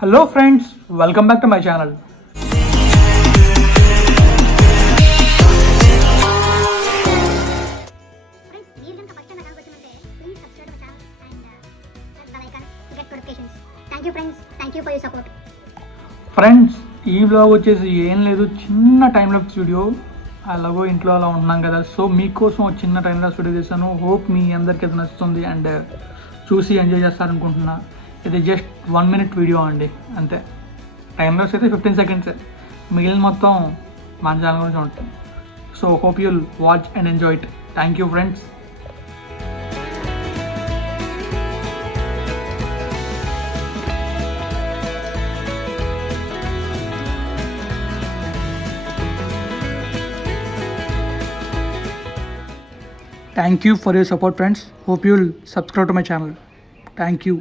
Hello friends, welcome back to my channel. Friends, మీరు కనుక first time నా ఛానల్కి వచ్చినట్టే please subscribe my channel and press bell icon to get notifications. Thank you friends, thank you for your support. Friends, ఈ vlog వచ్చేసి ఏం లేదు, చిన్న టైం లాప్స్ వీడియో. అలాగో ఇంట్లో అలా ఉంటున్నాం కదా, సో మీకోసం ఒక చిన్న టైం లాప్స్ వీడియో చేశాను. హోప్ మీ అందరికీ అది నచ్చుతుంది అండ్ చూసి ఎంజాయ్ చేస్తారనుకుంటున్నా. ఇది జస్ట్ 1 minute వీడియో అండి, అంతే. టైం లాప్స్ అయితే 15 seconds, మిగిలిన మొత్తం మన ఛానల్ గురించి ఉంటుంది. So hope you'll watch and enjoy it. Thank you friends. Thank you for your support, friends. Hope you'll subscribe to my channel. Thank you.